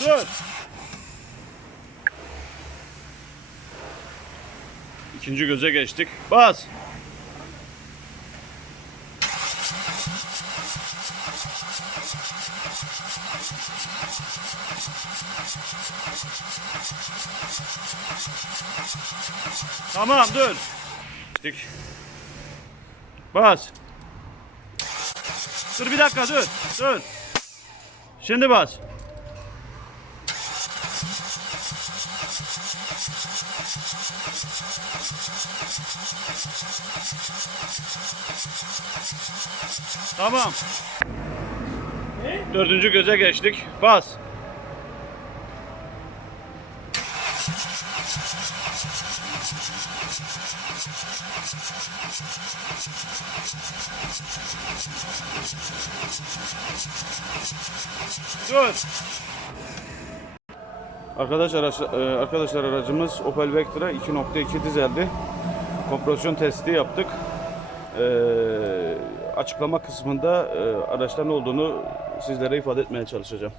Dur. İkinci göze geçtik. Bas. Tamam dur. Geçtik. Bas. Dur bir dakika dur. Dur. Şimdi bas. Tamam. Dördüncü göze geçtik. Bas. Dur. Arkadaşlar e, arkadaşlar aracımız Opel Vectra 2.2 dizeldi. Kompresyon testi yaptık. Ee, açıklama kısmında e, araçta ne olduğunu sizlere ifade etmeye çalışacağım.